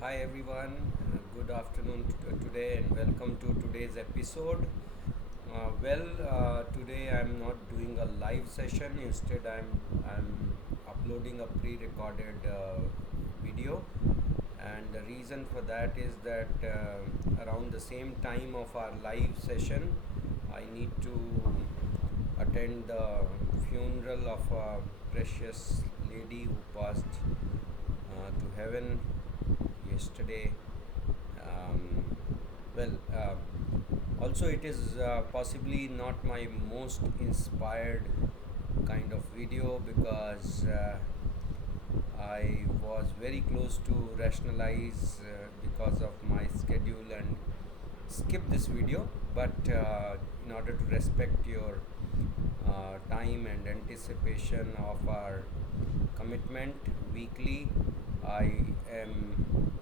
Hi everyone, good afternoon today and welcome to today's episode. Today I'm not doing a live session. Instead, I'm uploading a pre-recorded video, and the reason for that is that around the same time of our live session, I need to attend the funeral of a precious lady who passed to heaven yesterday. Um, well, Also, it is possibly not my most inspired kind of video because I was very close to rationalize because of my schedule and skip this video. But in order to respect your time and anticipation of our commitment weekly, I am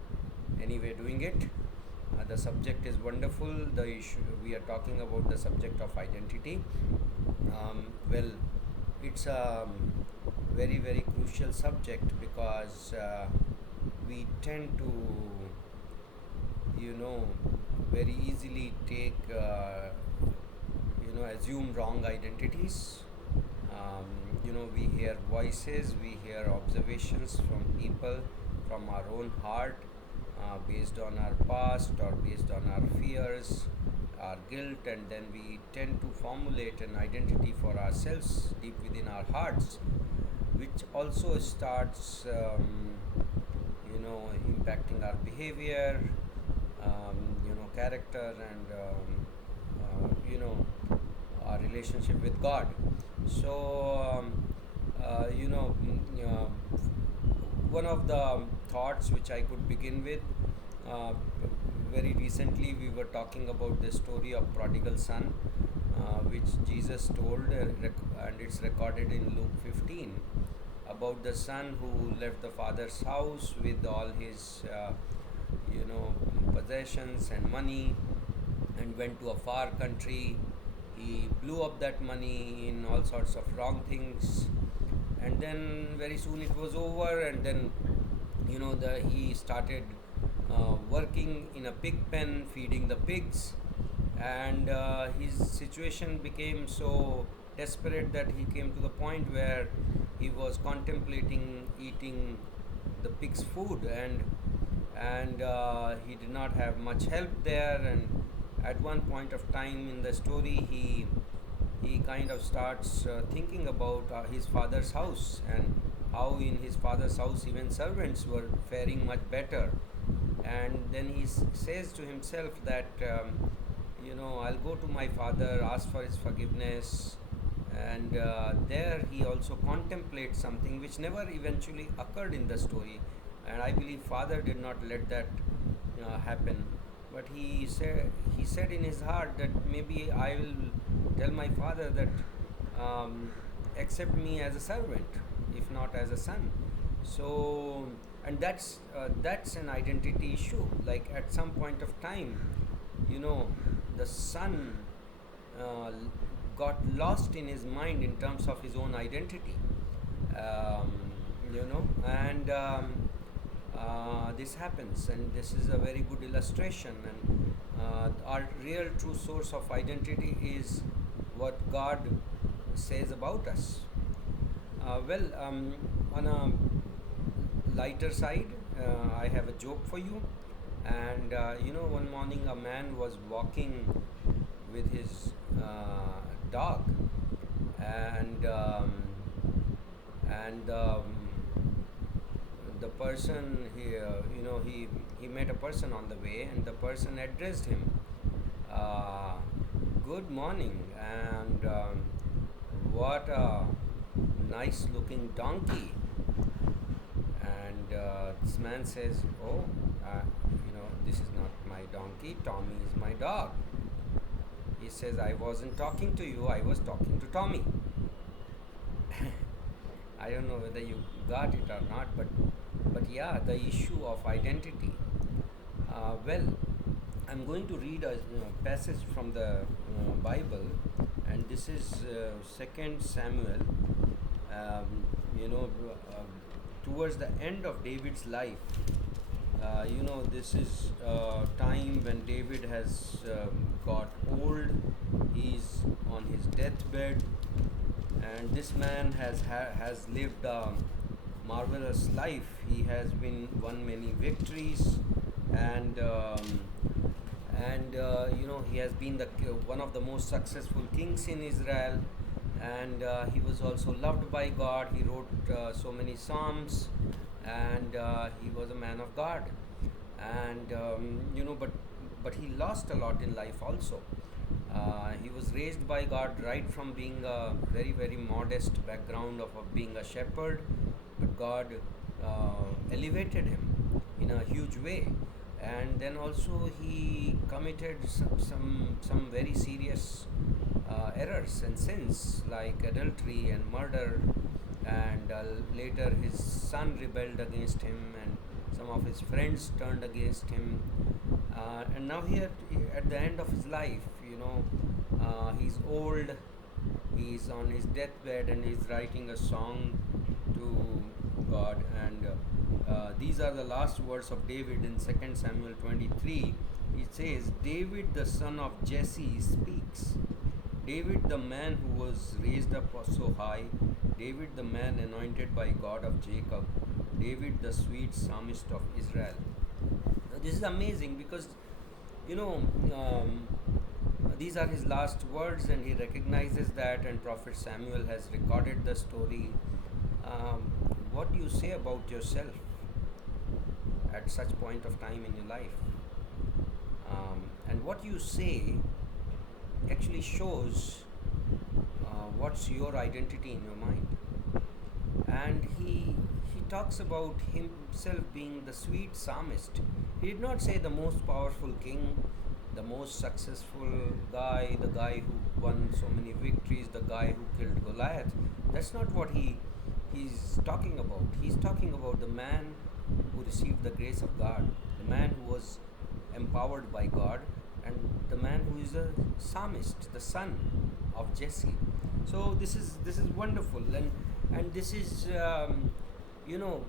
anyway doing it. The subject is wonderful. The issue we are talking about, the subject of identity. Well, it's a very crucial subject because we tend to, you know, very easily take, assume wrong identities. Um, we hear voices, we hear observations from people, from our own heart, based on our past or based on our fears, our guilt, and then we tend to formulate an identity for ourselves deep within our hearts, which also starts, impacting our behavior, character, and our relationship with God. So, one of the thoughts which I could begin with. Uh, Very recently, we were talking about the story of prodigal son, which Jesus told, and it's recorded in Luke 15, about the son who left the father's house with all his, you know, possessions and money, and went to a far country. He blew up that money in all sorts of wrong things, and then very soon it was over. And then he started working in a pig pen, feeding the pigs, and his situation became so desperate that he came to the point where he was contemplating eating the pig's food, and he did not have much help there. And at one point of time in the story, he kind of starts thinking about his father's house, and how in his father's house even servants were faring much better. And then he says to himself that, I'll go to my father, ask for his forgiveness. And there he also contemplates something which never eventually occurred in the story, and I believe father did not let that happen. But he said in his heart that maybe I will tell my father that, um, accept me as a servant, if not as a son. So, and that's an identity issue. Like at some point of time, you know, the son uh, got lost in his mind in terms of his own identity. Um, and This happens, and this is a very good illustration. And our real true source of identity is what God says about us. On a lighter side, I have a joke for you. And one morning a man was walking with his dog, and and the person he met a person on the way, and the person addressed him, uh, "Good morning," and "What a nice looking donkey." And this man says, "Oh, this is not my donkey. Tommy is my dog." He says, "I wasn't talking to you. I was talking to Tommy." I don't know whether you got it or not, but yeah, the issue of identity. Well, I'm going to read a passage from the Bible, and this is Second Samuel. Um, you know, uh, Towards the end of David's life, This is time when David has got old. He's on his deathbed, and this man has lived a marvelous life. He has been won many victories, and he has been one of the most successful kings in Israel, and he was also loved by God. He wrote so many psalms, and he was a man of God, and but he lost a lot in life also. He was raised by God right from being a very modest background of being a shepherd, but God elevated him in a huge way. And then also he committed some very serious errors and sins like adultery and murder, and later his son rebelled against him, and some of his friends turned against him, and now at the end of his life, he's old, he's on his deathbed, and he's writing a song to God. And these are the last words of David in 2 Samuel 23. It says, David the son of Jesse speaks. David the man who was raised up so high, David the man anointed by God of Jacob, David the sweet psalmist of Israel. Now, this is amazing because you know um, these are his last words, and he recognizes that, and Prophet Samuel has recorded the story. um, what do you say about yourself at such point of time in your life? And what you say actually shows what's your identity in your mind. And he talks about himself being the sweet psalmist. He did not say the most powerful king, the most successful guy, the guy who won so many victories, the guy who killed Goliath. That's not what he's talking about. He's talking about the man who received the grace of God, the man who was empowered by God, and the man who is a psalmist, the son of Jesse. So this is wonderful, and this is you know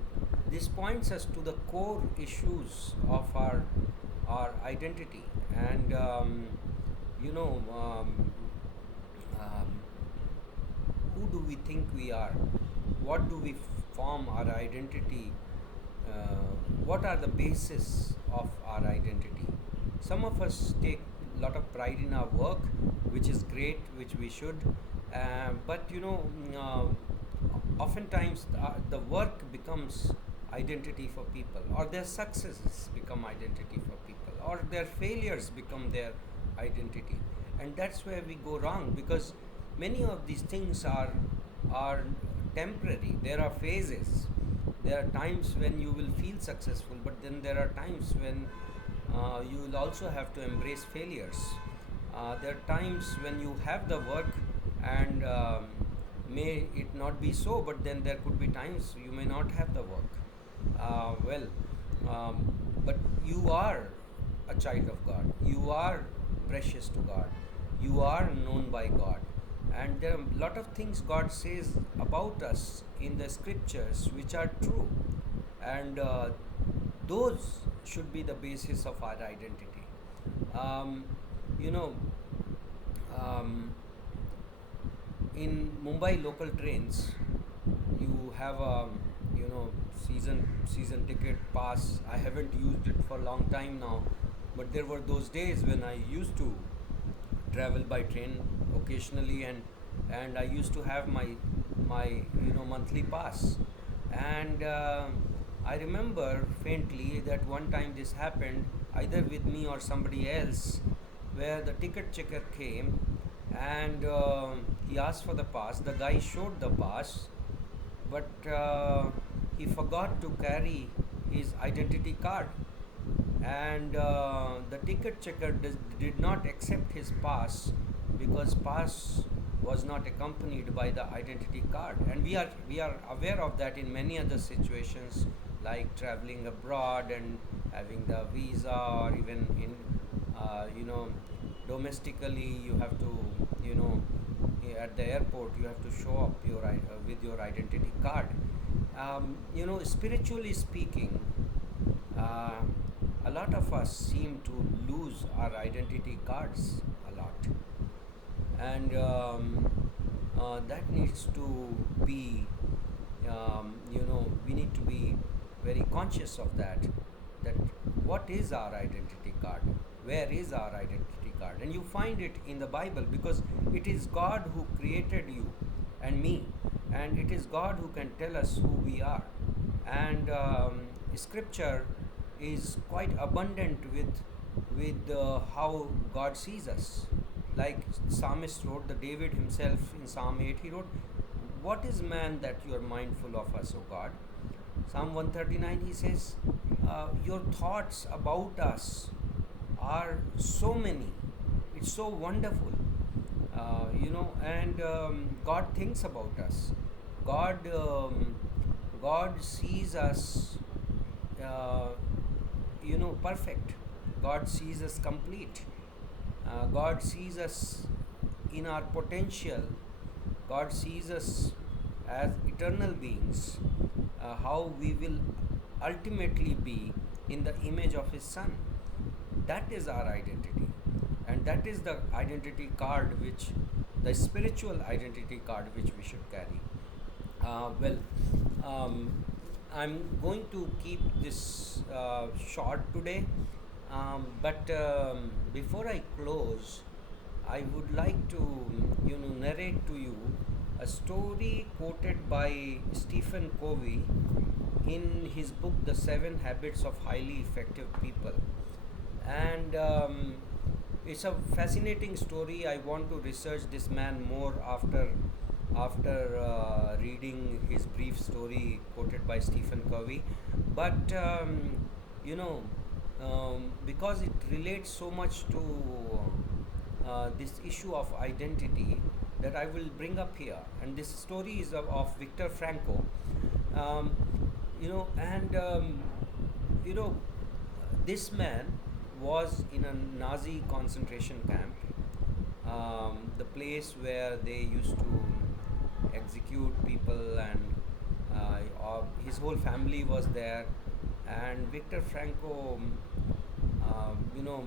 this points us to the core issues of our identity, and you know um, who do we think we are? What do we form our identity? What are the basis of our identity? Some of us take a lot of pride in our work, which is great, which we should. But oftentimes the work becomes identity for people, or their successes become identity for people, or their failures become their identity, and that's where we go wrong, because many of these things are temporary. There are phases. There are times when you will feel successful, but then there are times when you will also have to embrace failures. There are times when you have the work, and may it not be so, but then there could be times you may not have the work. Well, but you are a child of God. You are precious to God. You are known by God. And there are a lot of things God says about us in the scriptures which are true. And those should be the basis of our identity. Um, you know, um, in Mumbai local trains, you have a season ticket pass. I haven't used it for a long time now, but there were those days when I used to travel by train occasionally, and I used to have my monthly pass, and I remember faintly that one time this happened either with me or somebody else, where the ticket checker came, and he asked for the pass. The guy showed the pass, but he forgot to carry his identity card, and the ticket checker did not accept his pass because pass was not accompanied by the identity card. And we are aware of that in many other situations, like traveling abroad and having the visa, or even in domestically you have to at the airport you have to show up with your identity card. Spiritually speaking, lot of us seem to lose our identity cards a lot, and that needs to be, we need to be very conscious of that. That what is our identity card? Where is our identity card? And you find it in the Bible, because it is God who created you and me, and it is God who can tell us who we are. And Scripture is quite abundant with how God sees us. Like psalmist wrote, the David himself in Psalm 8, he wrote, "What is man that you are mindful of us, O God?" Psalm 139, he says, "Your thoughts about us are so many. It's so wonderful." And God thinks about us. God sees us, uh, perfect. God sees us complete. God sees us in our potential. God sees us as eternal beings, how we will ultimately be in the image of His Son. That is our identity. And that is the identity card the spiritual identity card which we should carry. Well, I'm going to keep this short today, but before I close, I would like to, narrate to you a story quoted by Stephen Covey in his book The 7 Habits of Highly Effective People. And it's a fascinating story. I want to research this man more after reading his brief story quoted by Stephen Covey. But because it relates so much to this issue of identity, that I will bring up here. And this story is of Viktor Frankl. Um, and this man was in a Nazi concentration camp, the place where they used to execute people, and his whole family was there. And Viktor Frankl, you know,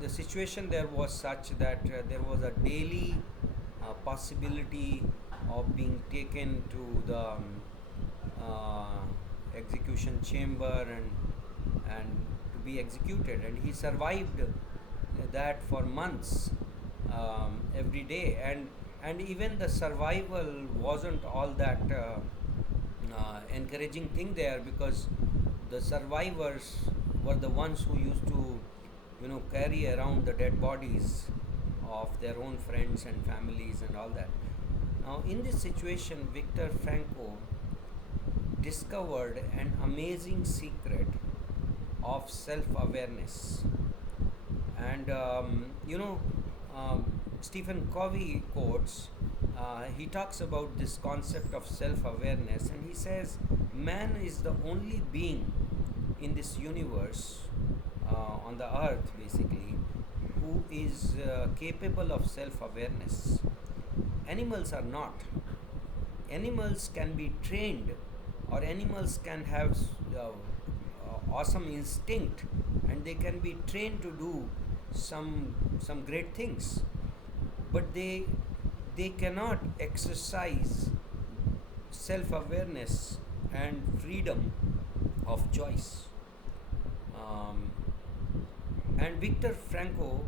the situation there was such that there was a daily possibility of being taken to the execution chamber and to be executed, and he survived that for months, every day. And even the survival wasn't all that encouraging thing there, because the survivors were the ones who used to carry around the dead bodies of their own friends and families and all that. Now, in this situation, Viktor Frankl discovered an amazing secret of self-awareness. And Stephen Covey quotes, he talks about this concept of self-awareness, and he says man is the only being in this universe, on the earth basically, who is capable of self-awareness. Animals are not. Animals can be trained, or animals can have awesome instinct, and they can be trained to do some great things, but they cannot exercise self-awareness and freedom of choice. Um, and Viktor Frankl,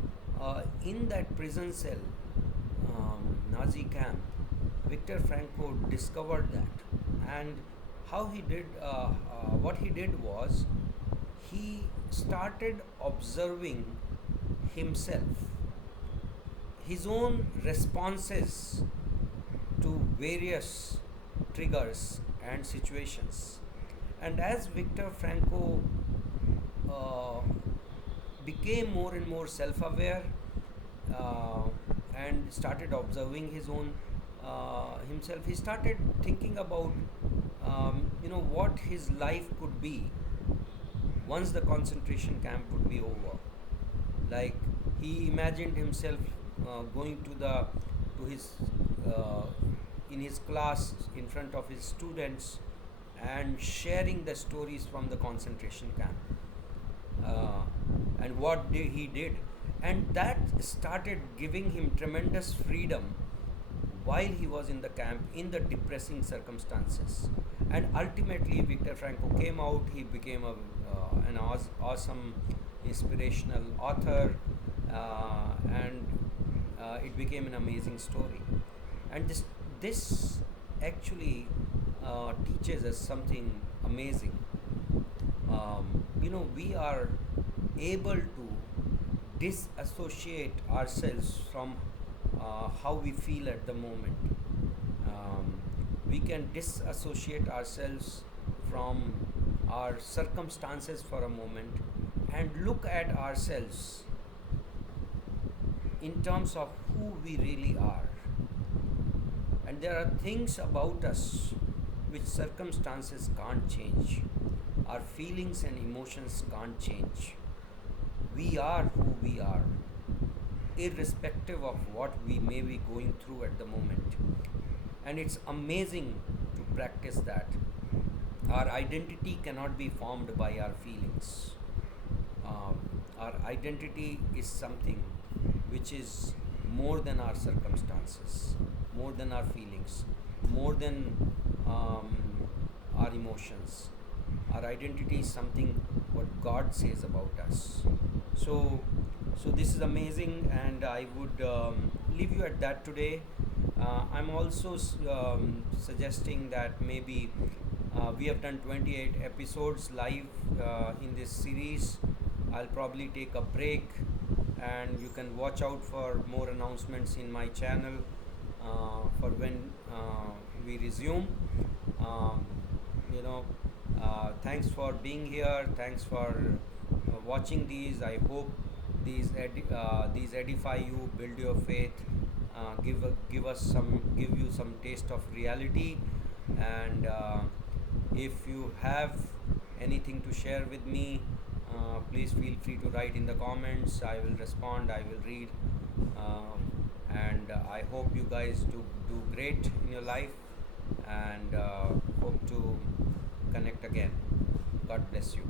in that prison cell, Nazi camp, Viktor Frankl discovered that. And how he did, what he did was, he started observing himself, his own responses to various triggers and situations. And as Viktor Frankl uh, became more and more self-aware, uh, and started observing his own himself, he started thinking about what his life could be once the concentration camp would be over. Like, he imagined himself going to his uh, in his class in front of his students and sharing the stories from the concentration camp. uh, and what he did, and that started giving him tremendous freedom while he was in the camp in the depressing circumstances. And ultimately, Viktor Frankl came out. He became an awesome, inspirational author, and it became an amazing story. And this actually teaches us something amazing. We are able to disassociate ourselves from how we feel at the moment. Um, we can disassociate ourselves from our circumstances for a moment and look at ourselves in terms of who we really are. And there are things about us which circumstances can't change. Our feelings and emotions can't change. We are who we are, irrespective of what we may be going through at the moment. And it's amazing to practice that. Our identity cannot be formed by our feelings. Um, our identity is something which is more than our circumstances, more than our feelings, more than um, our emotions. Our identity is something what God says about us. So, so this is amazing, and I would leave you at that today. I'm also suggesting that maybe we have done 28 episodes live in this series. I'll probably take a break, and you can watch out for more announcements in my channel for when we resume. Um, you know, Thanks for being here. Thanks for watching these. I hope these edify you, build your faith, give you some taste of reality, and if you have anything to share with me, please feel free to write in the comments. I will respond. I will read, and I hope you guys do great in your life, and hope to connect again. God bless you.